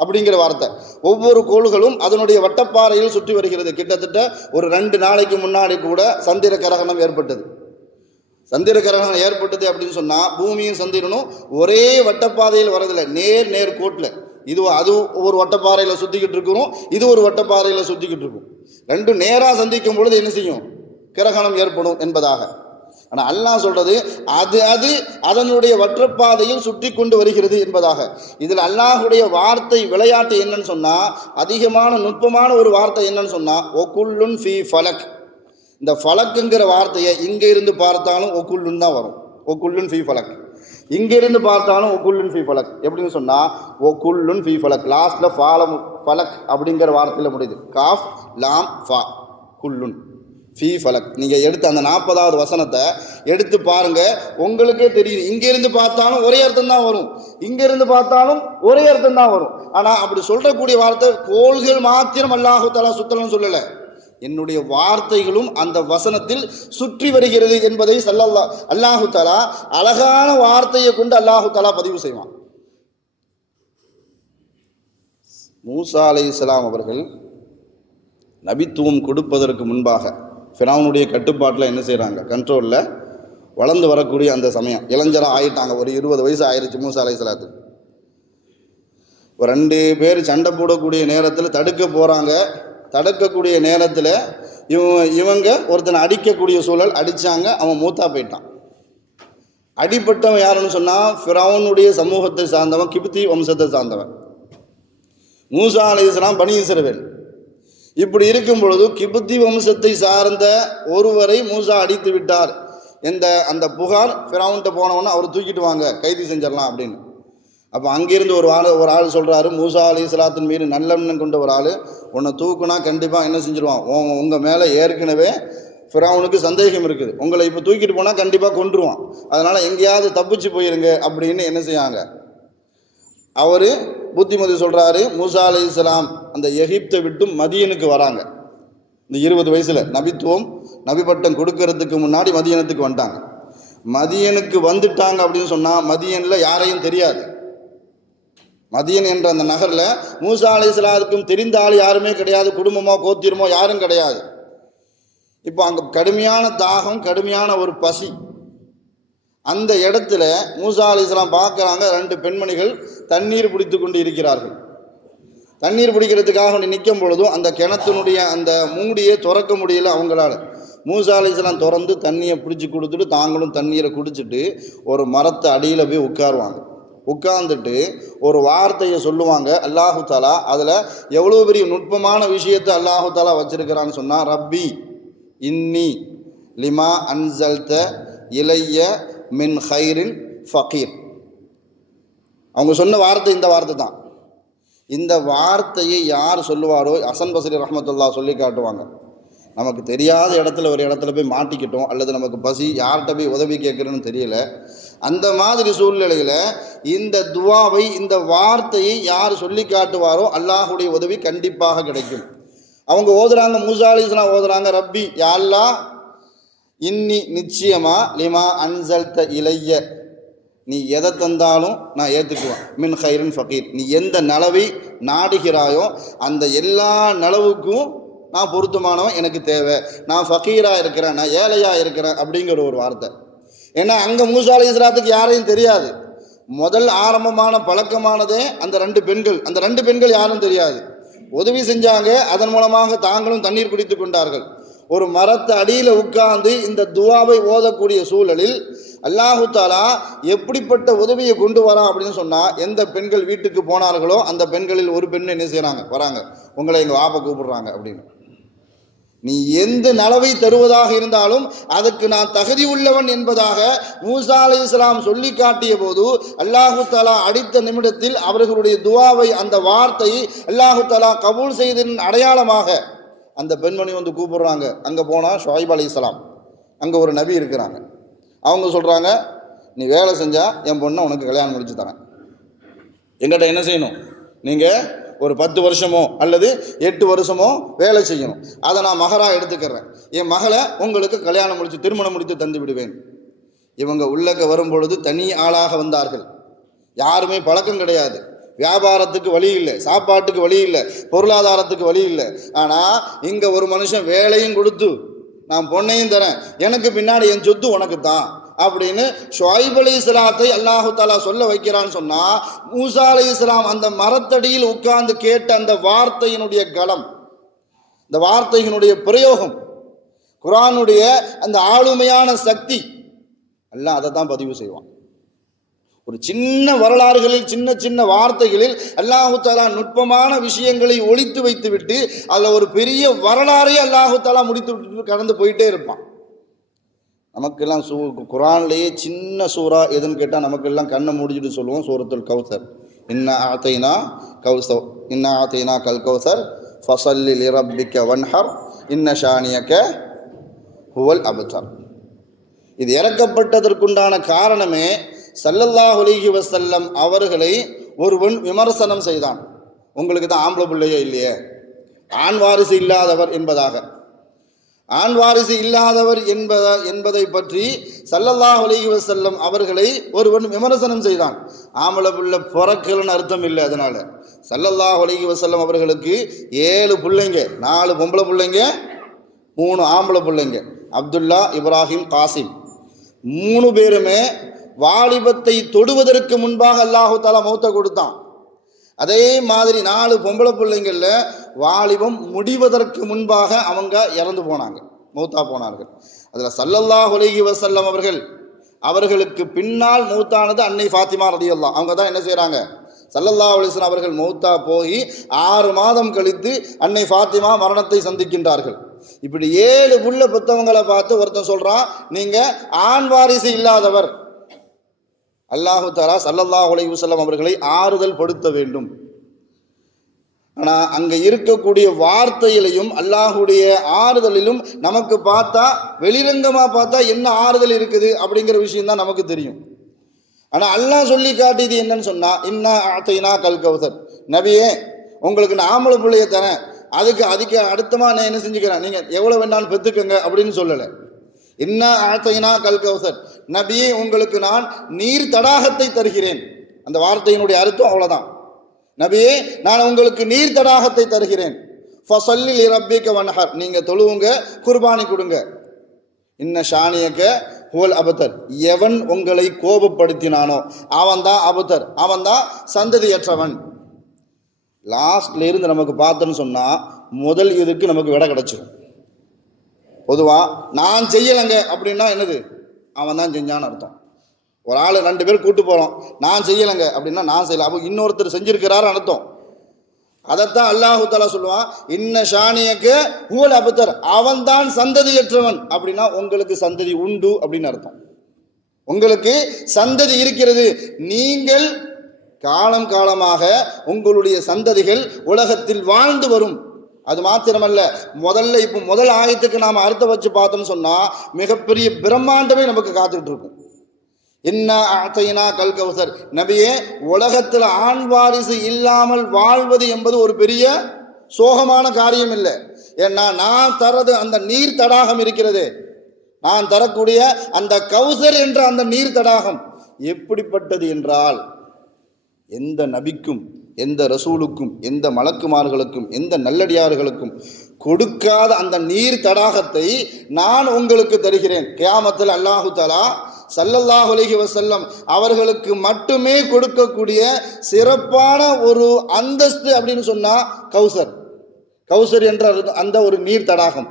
அப்படிங்கிற வார்த்தை. ஒவ்வொரு கோள்களும் அதனுடைய வட்டப்பாறையில் சுற்றி வருகிறது. கிட்டத்தட்ட ஒரு 2 நாளைக்கு முன்னாடி கூட சந்திர கிரகணம் ஏற்பட்டது. சந்திர கிரகணம் ஏற்பட்டது அப்படின்னு சொன்னா பூமியும் சந்திரனும் ஒரே வட்டப்பாதையில் வரதில்லை, நேர் கோட்டில். அது ஒரு வட்டப்பாறையில் சுத்திக்கிட்டு இருக்கிறோம், இது ஒரு வட்டப்பாறையில் சுத்திக்கிட்டு இருக்கும். ரெண்டும் நேராக சந்திக்கும் பொழுது என்ன செய்யும், கிரகணம் ஏற்படும் என்பதாக. ஆனால் அல்லாஹ் சொல்றது அது அதனுடைய வட்டப்பாதையில் சுற்றி கொண்டு வருகிறது என்பதாக. இதில் அல்லாஹுடைய வார்த்தை விளையாட்டு என்னன்னு சொன்னா, அதிகமான நுட்பமான ஒரு வார்த்தை என்னன்னு சொன்னா, ஒகுல்லுன் ஃபீ ஃபலக். இந்த ஃபலக்குங்கிற வார்த்தையை இங்க இருந்து பார்த்தாலும் ஒகுல்லுன் தான் வரும், ஒகுல்லுன் ஃபீ ஃபலக். இங்க இருந்து பார்த்தாலும் ஒகுல்லுன் ஃபீ ஃபலக். எப்படின்னு சொன்னா ஒகுல்லுன் ஃபீ ஃபலக், லாஸ்ட்ல ஃபாலம் ஃபலக் அப்படிங்கிற வார்த்தையில முடியுது, காஃப் லாம் ஃபா, குல்லுன் ஃபீ ஃபலக். நீங்க எடுத்து அந்த 40வது வசனத்தை எடுத்து பாருங்க, உங்களுக்கே தெரியுது. இங்க இருந்து பார்த்தாலும் ஒரே அர்த்தம் தான் வரும், இங்க இருந்து பார்த்தாலும் ஒரே அர்த்தம் தான் வரும். ஆனா அப்படி சொல்றக்கூடிய வார்த்தை கோள்கள் மாத்திரம் அல்லாஹு தஆலா சுத்தலன்னு சொல்லல, என்னுடைய வார்த்தைகளும் அந்த வசனத்தில் சுற்றி வருகிறது என்பதை அல்லாஹு தஆலா அழகான வார்த்தையை கொண்டு அல்லாஹு தஆலா பதிவு செய்வான். மூசா அலைஹிஸ்ஸலாம் அவர்கள் நபித்துவம் கொடுப்பதற்கு முன்பாக ஃபிரௌனுடைய கட்டுப்பாட்டில் என்ன செய்கிறாங்க, கண்ட்ரோலில் வளர்ந்து வரக்கூடிய அந்த சமயம், இளைஞராக ஆயிட்டாங்க. ஒரு 20 வயசு ஆயிடுச்சு மூசா அலைஹிஸ்ஸலாத்துக்கு. ஒரு 2 பேர் சண்டை போடக்கூடிய நேரத்தில் தடுக்க போகிறாங்க. தடுக்கக்கூடிய நேரத்தில் இவங்க ஒருத்தனை அடிக்கக்கூடிய சூழல், அடித்தாங்க, அவன் மூத்தா போயிட்டான். அடிப்பட்டவன் யாருன்னு சொன்னால் ஃபிரௌனுடைய சமூகத்தை சார்ந்தவன், கிப்தி வம்சத்தை சார்ந்தவன். மூசா அலைஹிஸ்ஸலாம் பனி இஸ்ரவேல். இப்படி இருக்கும் பொழுது கிப்தி வம்சத்தை சார்ந்த ஒருவரை மூசா அடித்து விட்டார். அந்த புகார் ஃபிரௌன்கிட்ட போனவொன்னே அவர் தூக்கிட்டு வாங்க, கைது செஞ்சிடலாம் அப்படின்னு. அப்போ அங்கிருந்து ஒரு ஆள் சொல்கிறாரு, மூசா அலைஹிஸ்ஸலாத்தின் மீது நல்லெண்ணம் கொண்ட ஒரு ஆள், உன்னை தூக்குனா கண்டிப்பாக என்ன செஞ்சிருவான், உங்கள் மேலே ஏற்கனவே ஃபிரௌனுக்கு சந்தேகம் இருக்குது, உங்களை இப்போ தூக்கிட்டு போனால் கண்டிப்பாக கொன்றுவான், அதனால் எங்கேயாவது தப்பிச்சு போயிருங்க அப்படின்னு என்ன செய்யாங்க. அவர் புத்திமதி சொல்கிறாரு. மூசா அலைஹிஸ்ஸலாம் அந்த எகிப்தை விட்டு மதியனுக்கு வராங்க. இந்த 20 வயசில் நபித்துவம் நபிப்பட்டம் கொடுக்கறதுக்கு முன்னாடி மதியனத்துக்கு வந்துட்டாங்க. மதியனுக்கு வந்துட்டாங்க அப்படின்னு சொன்னால் மதியனில் யாரையும் தெரியாது. மதியன் என்ற அந்த நகரில் மூசா அலைஹிஸ்ஸலாத்துக்கும் தெரிந்த ஆள் யாருமே கிடையாது, குடும்பமோ கோத்திரமோ யாரும் கிடையாது. இப்போ அங்கே கடுமையான தாகம், கடுமையான ஒரு பசி. அந்த இடத்துல மூசா அலைஹிஸ்ஸலாம் பார்க்குறாங்க, 2 பெண்மணிகள் தண்ணீர் பிடித்து கொண்டு இருக்கிறார்கள். தண்ணீர் பிடிக்கிறதுக்காக நிற்கும் பொழுதும் அந்த கிணத்தினுடைய அந்த மூடியை திறக்க முடியல அவங்களால. மூசா அலைஹிஸ்ஸலாம் திறந்து தண்ணியை பிடிச்சி கொடுத்துட்டு தாங்களும் தண்ணீரை குடிச்சிட்டு ஒரு மரத்தை அடியில் போய் உட்காருவாங்க. உட்கார்ந்துட்டு ஒரு வார்த்தையை சொல்லுவாங்க. அல்லாஹு தாலா அதில் எவ்வளோ பெரிய நுட்பமான விஷயத்தை அல்லாஹு தாலா வச்சிருக்கிறான்னு சொன்னால், ரப்பி இன்னி லிமா அன்சல்த இலைய மின் ஹைரின் ஃபகீர். அவங்க சொன்ன வார்த்தை இந்த வார்த்தை தான். இந்த வார்த்தையை யார் சொல்லுவாரோ, ஹசன் பஸ்ரி ரஹ்மத்துல்லாஹ் சொல்லி காட்டுவாங்க, நமக்கு தெரியாத இடத்துல ஒரு இடத்துல போய் மாட்டிக்கிட்டோம், அல்லது நமக்கு பசி, யார்கிட்ட போய் உதவி கேட்குறேன்னு தெரியல, அந்த மாதிரி சூழ்நிலையில் இந்த துவாவை, இந்த வார்த்தையை யார் சொல்லி காட்டுவாரோ அல்லாஹுடைய உதவி கண்டிப்பாக கிடைக்கும். அவங்க ஓதுறாங்க, மூசா அலைஹிஸ்ஸலாம் ஓதுறாங்க, ரப்பி யா அல்லாஹ் இன்னி நிச்சயமா லிமா அன்சல்த இலைய, நீ எதை தந்தாலும் நான் ஏற்றுக்குவேன், மின் ஹைரின் ஃபகீர், நீ எந்த நலவை நாடுகிறாயோ அந்த எல்லா நலவுக்கும் நான் பொருத்தமானவன், எனக்கு தேவை, நான் ஃபகீராக இருக்கிறேன், நான் ஏழையாக இருக்கிறேன் அப்படிங்கிற ஒரு வார்த்தை. ஏன்னா அங்கே மூசா அலைஹிஸ்ஸலாத்துக்கு யாரையும் தெரியாது. முதல் ஆரம்பமான பழக்கமானதே அந்த 2 பெண்கள். அந்த 2 பெண்கள் யாரும் தெரியாது, உதவி செஞ்சாங்க. அதன் மூலமாக தாங்களும் தண்ணீர் குடித்து கொண்டார்கள். ஒரு மரத்து அடியில் உட்கார்ந்து இந்த துவாவை ஓதக்கூடிய சூழலில் அல்லாஹு தாலா எப்படிப்பட்ட உதவியை கொண்டு வரான் அப்படின்னு சொன்னால், எந்த பெண்கள் வீட்டுக்கு போனார்களோ அந்த பெண்களில் ஒரு பெண் என்ன செய்கிறாங்க, வராங்க, உங்களை எங்கள் வாப்பை கூப்பிடுறாங்க அப்படின்னு. நீ எந்த நலவை தருவதாக இருந்தாலும் அதுக்கு நான் தகுதி உள்ளவன் என்பதாக மூசா அலைஹிஸ்ஸலாம் சொல்லி காட்டிய போது அல்லாஹு தாலா அடித்த நிமிடத்தில் அவர்களுடைய துவாவை, அந்த வார்த்தையை அல்லாஹு தாலா கபூல் செய்ததின் அடையாளமாக அந்த பெண்மணி வந்து கூப்பிடுறாங்க. அங்கே போனால் ஷுஐப் அலைஹிஸ்ஸலாம், அங்கே ஒரு நபி இருக்கிறாங்க. அவங்க சொல்கிறாங்க, நீ வேலை செஞ்சால் என் பொண்ணை உனக்கு கல்யாணம் முடிச்சு தரேன். எங்கிட்ட என்ன செய்யணும், நீங்கள் ஒரு 10 வருஷமோ அல்லது 8 வருஷமோ வேலை செய்யணும், அதை நான் மகராக எடுத்துக்கிறேன், என் மகளை உங்களுக்கு கல்யாணம் முடித்து திருமணம் முடித்து தந்து விடுவேன். இவங்க உள்ளக்க வரும்பொழுது தனி ஆளாக வந்தார்கள். யாருமே பழக்கம் கிடையாது, வியாபாரத்துக்கு வழி இல்லை, சாப்பாட்டுக்கு வழி இல்லை, பொருளாதாரத்துக்கு வழி இல்லை. ஆனால் இங்கே ஒரு மனுஷன் வேலையும் கொடுத்து நான் பொண்ணையும் தரேன், எனக்கு பின்னாடி என் சொத்து உனக்கு தான் அப்படின்னு ஷுஐப் அலைஹிஸ்ஸலாத்தை அல்லாஹு தாலா சொல்ல வைக்கிறான்னு சொன்னால், மூசா அலைஹிஸ்ஸலாம் அந்த மரத்தடியில் உட்கார்ந்து கேட்ட அந்த வார்த்தையினுடைய கலம், இந்த வார்த்தையினுடைய பிரயோகம், குர்ஆனுடைய அந்த ஆளுமையான சக்தி, அல்லாஹ் அதை தான் பதிவு செய்வான். ஒரு சின்ன வரலாறுகளில், சின்ன சின்ன வார்த்தைகளில் அல்லாஹு தாலா நுட்பமான விஷயங்களை ஒளித்து வைத்து விட்டு அதில் ஒரு பெரிய வரலாறை அல்லாஹு தாலா முடித்து விட்டு கடந்து போயிட்டே இருப்பான். நமக்கெல்லாம் குர்ஆன்லேயே சின்ன சூறா எதுன்னு கேட்டால் நமக்கெல்லாம் கண்ணை மூடிச்சுட்டு சொல்லுவோம், சூரத்துல் கௌசர். இன்னா ஆத்தைனா கல் கௌசர் ஃபஸல்லி லிரப்பிக்க வன்ஹர் இன்ன ஷானியக ஹுவல் அப்தர். இது இறக்கப்பட்டதற்குண்டான காரணமே ஸல்லல்லாஹு அலைஹி வஸல்லம் அவர்களை ஒருவன் விமர்சனம் செய்தான். உங்களுக்கு தான் ஆம்பளை பிள்ளையே இல்லையே, ஆண் வாரிசு இல்லாதவர் என்பதாக. ஆண் வாரிசு இல்லாதவர் என்பதை பற்றி ஸல்லல்லாஹு அலைஹி வஸல்லம் அவர்களை ஒருவன் விமர்சனம் செய்தான். ஆம்பளை பிள்ளை பிறக்கலன்னு அர்த்தம் இல்லை. அதனால ஸல்லல்லாஹு அலைஹி வஸல்லம் அவர்களுக்கு 7 பிள்ளைங்க, 4 பொம்பளை பிள்ளைங்க, 3 ஆம்பளை பிள்ளைங்க, அப்துல்லா, இப்ராஹிம், காசிம். 3 பேருமே வாலிபத்தை தொடுவதற்கு முன்பாக அல்லாஹு தாலா மௌத்தை கொடுத்தான். அதே மாதிரி 4 பொம்பளை பிள்ளைங்கள்ல வாலிபம் முடிவதற்கு முன்பாக அவங்க இறந்து போனாங்க, மௌத்தா போனார்கள். அதில் ஸல்லல்லாஹு அலைஹி வஸல்லம் அவர்களுக்கு பின்னால் மௌத்தானது அன்னை ஃபாத்திமா ரலியல்லாஹு. அவங்க தான் என்ன செய்கிறாங்க, ஸல்லல்லாஹு அலைஹி வஸல்லம் அவர்கள் மௌத்தா போய் 6 மாதம் கழித்து அன்னை ஃபாத்திமா மரணத்தை சந்திக்கின்றார்கள். இப்படி 7 புள்ள புத்தகங்களை பார்த்து ஒருத்தன் சொல்கிறான், நீங்கள் ஆண் வாரிசு இல்லாதவர். அல்லாஹு தஆலா ஸல்லல்லாஹு அலைஹி வஸல்லம் அவர்களை ஆறுதல் படுத்த வேண்டும். ஆனால் அங்கே இருக்கக்கூடிய வார்த்தையிலையும் அல்லாஹுடைய ஆறுதலிலும் நமக்கு பார்த்தா, வெளிரங்கமாக பார்த்தா என்ன ஆறுதல் இருக்குது அப்படிங்கிற விஷயம்தான் நமக்கு தெரியும். ஆனால் அல்லாஹ் சொல்லி காட்டியது என்னன்னு சொன்னால், இன்னா ஆத்தைனா கல் கௌசர், நபியே உங்களுக்கு நான் ஆம்பளை பிள்ளைய தரேன், அதுக்கு அடுத்தமாக நான் என்ன செஞ்சுக்கிறேன், நீங்கள் எவ்வளோ வேணாலும் பெற்றுக்கங்க அப்படின்னு சொல்லலை. இன்னா ஆத்தைனா கல் கௌசர், நபியே உங்களுக்கு நான் நீர் தடாகத்தை தருகிறேன். அந்த வார்த்தையினுடைய அர்த்தம் அவ்வளோதான். நபியே, நான் உங்களுக்கு நீர் தடாகத்தை தருகிறேன். ஃபஸல்லி லிரப்பிக வன்ஹர், நீங்க தொழுவுங்க, குர்பானி கொடுங்க. இன்ன ஷானியக ஹுவல் அபதர், எவன் உங்களை கோபப்படுத்தினானோ அவன் தான் அபதர், அவன் தான் சந்ததியற்றவன். லாஸ்ட்ல இருந்து நமக்கு பார்த்தோன்னு சொன்னா முதல் இதுக்கு நமக்கு விட கிடைச்சிடும். பொதுவா நான் செய்யலைங்க அப்படின்னா என்னது, அவன் தான் செஞ்சான்னு அர்த்தம். ஒரு ஆள் 2 பேர் கூட்டு போறோம், நான் செய்யலைங்க அப்படின்னா நான் செய்யல, அப்போ இன்னொருத்தர் செஞ்சிருக்கிறாரு அர்த்தம். அதைத்தான் அல்லாஹு தஆலா சொல்லுவான், இன்ன ஷானியக்கு ஹுவல் அபதர், அவன் தான் சந்ததியற்றவன். அப்படின்னா உங்களுக்கு சந்ததி உண்டு அப்படின்னு அர்த்தம். உங்களுக்கு சந்ததி இருக்கிறது, நீங்கள் காலம் காலமாக உங்களுடைய சந்ததிகள் உலகத்தில் வாழ்ந்து வரும். அது மாத்திரமல்ல, இப்போ முதல் ஆயத்துக்கு நாம் அர்த்தம் வச்சு பார்த்தோம்னு சொன்னா மிகப்பெரிய பிரம்மாண்டமே நமக்கு காத்துக்கிட்டு இருக்கும். இன்னா அஅதைனா கல் கௌசர், நபியே, உலகத்தில் ஆண் வாரிசு இல்லாமல் வாழ்வது என்பது ஒரு பெரிய சோகமான காரியம் இல்லை. ஏன்னா நான் தரது அந்த நீர் தடாகம் இருக்கிறது, நான் தரக்கூடிய அந்த கௌசர் என்ற அந்த நீர் தடாகம் எப்படிப்பட்டது என்றால், எந்த நபிக்கும் எந்த ரசூலுக்கும் எந்த மலக்குமார்களுக்கும் எந்த நல்லடியார்களுக்கும் கொடுக்காத அந்த நீர் தடாகத்தை நான் உங்களுக்கு தருகிறேன். கியாமத்தில் அல்லாஹு தஆலா ஸல்லல்லாஹு அலைஹி வஸல்லம் அவர்களுக்கு மட்டுமே கொடுக்கக்கூடிய சிறப்பான ஒரு அந்தஸ்து அப்படின்னு சொன்னா கௌசர். கௌசர் என்ற அந்த ஒரு நீர் தடாகம்,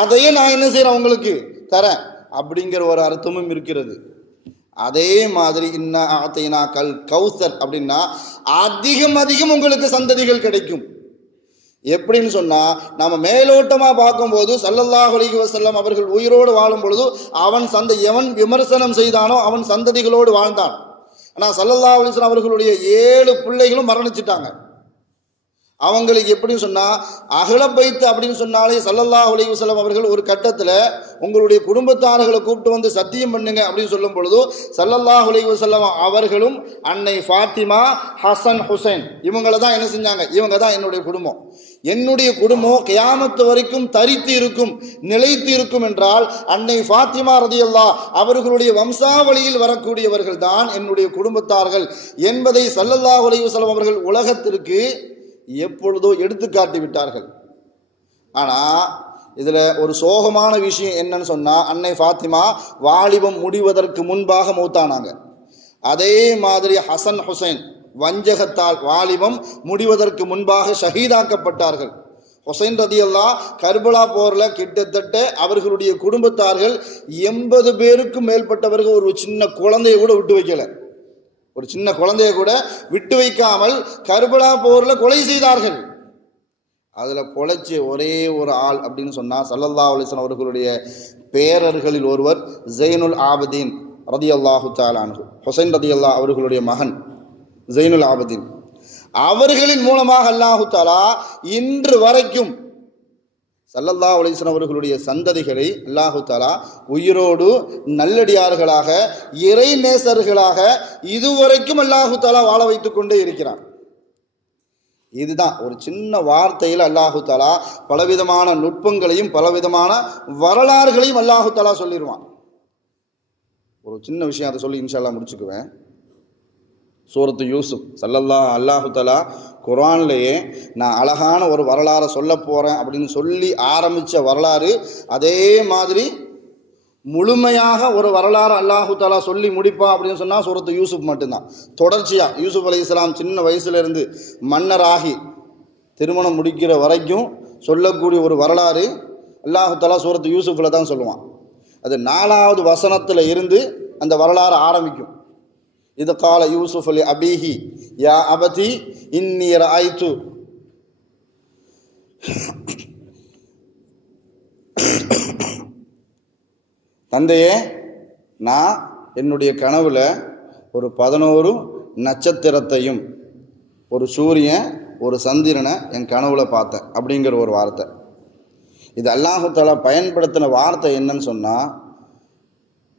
அதையே நான் என்ன செய்யறேன் உங்களுக்கு தரேன் அப்படிங்கிற ஒரு அர்த்தமும் இருக்கிறது. அதே மாதிரி இன்னா அஅதைனா கல் கௌசர் அப்படின்னா அதிகம் அதிகம் உங்களுக்கு சந்ததிகள் கிடைக்கும். எப்படின்னு சொன்னா, நம்ம மேலோட்டமா பார்க்கும்போது ஸல்லல்லாஹு அலைஹி வஸல்லம் அவர்கள் உயிரோடு வாழும் பொழுது எவன் விமர்சனம் செய்தானோ அவன் சந்ததிகளோடு வாழ்ந்தான். ஆனா ஸல்லல்லாஹு அலைஹி வஸல்லம் அவர்களுடைய 7 பிள்ளைகளும் மரணிச்சிட்டாங்க. அவங்களுக்கு எப்படின்னு சொன்னா, அஹ்ல பைத் அப்படின்னு சொன்னாலே ஸல்லல்லாஹு அலைஹி வஸல்லம் அவர்கள் ஒரு கட்டத்தில் உங்களுடைய குடும்பத்தார்களை கூப்பிட்டு வந்து சத்தியம் பண்ணுங்க அப்படின்னு சொல்லும் பொழுது ஸல்லல்லாஹு அலைஹி வஸல்லம் அவர்களும் அன்னை ஃபாத்திமா, ஹசன், ஹுசைன் இவங்களை தான் என்ன செஞ்சாங்க, இவங்க தான் என்னுடைய குடும்பம், என்னுடைய குடும்பம் கியாமத்து வரைக்கும் தரித்து இருக்கும், நிலைத்து இருக்கும் என்றால் அன்னை ஃபாத்திமா ரலியல்லாஹு அவர்களுடைய வம்சாவளியில் வரக்கூடியவர்கள் தான் என்னுடைய குடும்பத்தார்கள் என்பதை ஸல்லல்லாஹு அலைஹி வஸல்லம் அவர்கள் உலகத்திற்கு எப்பொழுதோ எடுத்து காட்டி விட்டார்கள். ஆனால் இதில் ஒரு சோகமான விஷயம் என்னன்னு சொன்னால், அன்னை ஃபாத்திமா வாலிபம் முடிவதற்கு முன்பாக மௌத்தானாங்க. அதே மாதிரி ஹசன், ஹுசைன் வஞ்சகத்தால் வாலிபம் முடிவதற்கு முன்பாக ஷஹீதாக்கப்பட்டார்கள். ஹுசைன் ரலியல்லாஹு கர்பலா போரில் கிட்டத்தட்ட அவர்களுடைய குடும்பத்தார்கள் 80 பேருக்கும் மேற்பட்டவர்கள் ஒரு சின்ன குழந்தைய கூட விட்டு வைக்கல, ஒரு சின்ன குழந்தைய கூட விட்டு வைக்காமல் கர்பலா போரில் கொலை செய்தார்கள். அதில் பொழைச்சி ஒரே ஒரு ஆள் அப்படின்னு சொன்னால் ஸல்லல்லாஹு அலைஹி வஸல்லம் அவர்களுடைய பேரர்களில் ஒருவர் ஸைனுல் ஆபிதீன் ரலியல்லாஹு தஆலா அன்ஹு, ஹுசைன் ரலியல்லாஹு அவர்களுடைய மகன் ஸைனுல் ஆபிதீன். அவர்களின் மூலமாக அல்லாஹு தஆலா இன்று வரைக்கும் ஸல்லல்லாஹு அலைஹி வஸல்லம் அவர்களுடைய சந்ததிகளை அல்லாஹு தஆலா உயிரோடு நல்லடியார்களாக இறை நேசர்களாக இதுவரைக்கும் அல்லாஹு தஆலா வாழ வைத்து கொண்டே இருக்கிறான். இதுதான் ஒரு சின்ன வார்த்தையில் அல்லாஹு தஆலா பலவிதமான நுட்பங்களையும் பலவிதமான வரலாறுகளையும் அல்லாஹு தஆலா சொல்லிடுவான். ஒரு சின்ன விஷயம் அதை சொல்லி இன்ஷா அல்லாஹ் முடிச்சுக்குவேன். சூரத்து யூசுப் அல்லாஹு தஆலா குர்ஆன்லேயே நான் அழகான ஒரு வரலாறை சொல்ல போகிறேன் அப்படின்னு சொல்லி ஆரம்பித்த வரலாறு, அதே மாதிரி முழுமையாக ஒரு வரலாறு அல்லாஹு தஆலா சொல்லி முடிப்பான் அப்படின்னு சொன்னால் சூரத்து யூசுப் மட்டும்தான். தொடர்ச்சியாக யூசுப் அலைஹிஸ்ஸலாம் சின்ன வயசுலேருந்து மன்னராகி திருமணம் முடிக்கிற வரைக்கும் சொல்லக்கூடிய ஒரு வரலாறு அல்லாஹு தஆலா சூரத்து யூசுஃபில் தான் சொல்லுவான். அது 4வது வசனத்தில் இருந்து அந்த வரலாறு ஆரம்பிக்கும். இது கால யூசுஃப் லி அபீஹி யா அபதி இன்னி ரஅய்து தந்தையே, நான் என்னுடைய கனவுல ஒரு 11 நட்சத்திரத்தையும் ஒரு சூரியன் ஒரு சந்திரனை என் கனவுல பார்த்தேன் அப்படிங்கிற ஒரு வார்த்தை. இது அல்லாஹு தஆலா பயன்படுத்தின வார்த்தை என்னன்னு சொன்னால்,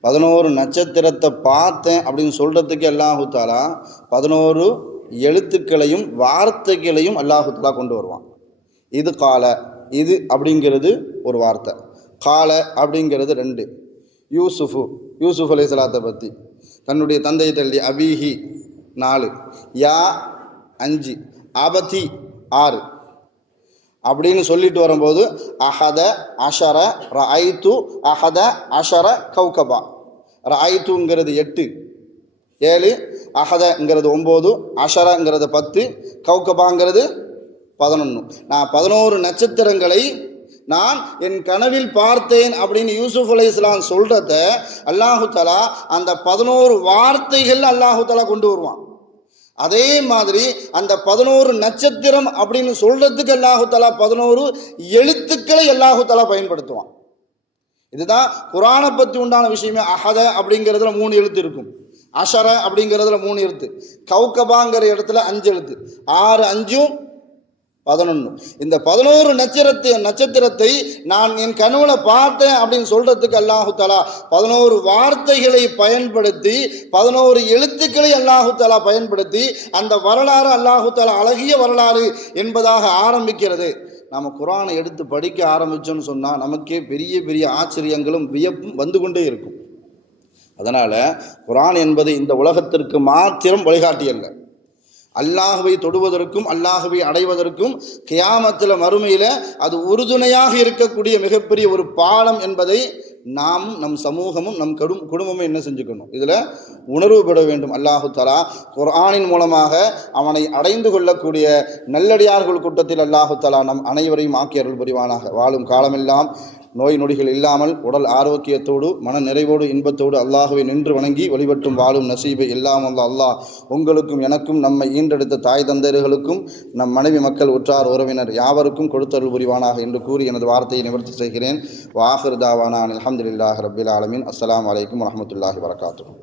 11 நட்சத்திரத்தை பார்த்தேன் அப்படின்னு சொல்கிறதுக்கு அல்லாஹு தஆலா 11 எழுத்துக்களையும் வார்த்தைகளையும் அல்லாஹு தஆலா கொண்டு வருவான். இது கால, இது அப்படிங்கிறது ஒரு வார்த்தை, கால அப்படிங்கிறது 2. யூசுஃப் அலைஹிஸ்ஸலாத்தை பற்றி தன்னுடைய தந்தையை தள்ளி அபீஹி 4, யா 5, அபதி 6 அப்படின்னு சொல்லிட்டு வரும்போது அஹத அஷர ரஐத்து அஹத அஷர கௌகபா. ரஐத்துங்கிறது 8, 7, அஹதங்கிறது 9, அஷரங்கிறது 10, கௌகபாங்கிறது 11. நான் 11 நட்சத்திரங்களை நான் என் கனவில் பார்த்தேன் அப்படின்னு யூசுப் அலைஹிஸ்ஸலாம் சொல்றத அல்லாஹு தஆலா அந்த 11 வார்த்தைகள் அல்லாஹு தஆலா கொண்டு வருவான். அதே மாதிரி அந்த 11 நட்சத்திரம் அப்படின்னு சொல்றதுக்கு அல்லாஹு தஆலா 11 எழுத்துக்களை அல்லாஹு தஆலா பயன்படுத்துவான். இதுதான் குர்ஆனை பற்றி உண்டான விஷயமே. அஹத அப்படிங்கிறதுல 3 எழுத்து இருக்கும், அஷர அப்படிங்கிறதுல 3 எழுத்து, கௌகபாங்கிற இடத்துல 5 எழுத்து, 6 5 11. இந்த 11 நட்சத்திரத்தை நான் என் கனவுல பார்த்தேன் அப்படின்னு சொல்றதுக்கு அல்லாஹு தஆலா 11 வார்த்தைகளை பயன்படுத்தி 11 எழுத்துக்களை அல்லாஹு தஆலா பயன்படுத்தி அந்த வரலாறு அல்லாஹு தஆலா அழகிய வரலாறு என்பதாக ஆரம்பிக்கிறது. நம்ம குர்ஆனை எடுத்து படிக்க ஆரம்பிச்சோம்னு சொன்னால் நமக்கே பெரிய பெரிய ஆச்சரியங்களும் வியப்பும் வந்து கொண்டே இருக்கும். அதனால குர்ஆன் என்பது இந்த உலகத்திற்கு மாத்திரம் வழிகாட்டி அல்ல, அல்லாஹுவை தொடுவதற்கும் அல்லாஹுவை அடைவதற்கும் கியாமத்தில் மறுமையில் அது உறுதுணையாக இருக்கக்கூடிய மிகப்பெரிய ஒரு பாலம் என்பதை நாம் நம் சமூகமும் நம் குடும்பமும் என்ன செஞ்சுக்கணும், இதில் உணர்வு பெற வேண்டும். அல்லாஹு தஆலா குர்ஆனின் மூலமாக அவனை அடைந்து கொள்ளக்கூடிய நல்லடியார்கள் கூட்டத்தில் அல்லாஹு தஆலா நம் அனைவரையும் ஆக்கி அருள் புரிவானாக. வாழும் காலமெல்லாம் நோய் நொடிகள் இல்லாமல் உடல் ஆரோக்கியத்தோடு மன நிறைவோடு இன்பத்தோடு அல்லாஹுவை நின்று வணங்கி வழிபட்டும் வாழும் நசீபை எல்லாம் அல்லாஹ் உங்களுக்கும் எனக்கும் நம்மை ஈண்டெடுத்த தாய் தந்தையர்களுக்கும் நம் மனைவி மக்கள் உற்றார் உறவினர் யாவருக்கும் கொடுத்தருள் புரிவானாக என்று கூறி எனது வார்த்தையை நிவர்த்தி செய்கிறேன். வாஹிர் தாவானா அல்ஹம்துலில்லாஹி ரப்பில் ஆலமீன். அஸ்ஸலாமு அலைக்கும் வரஹ்மத்துல்லாஹி வபரகாத்துஹு.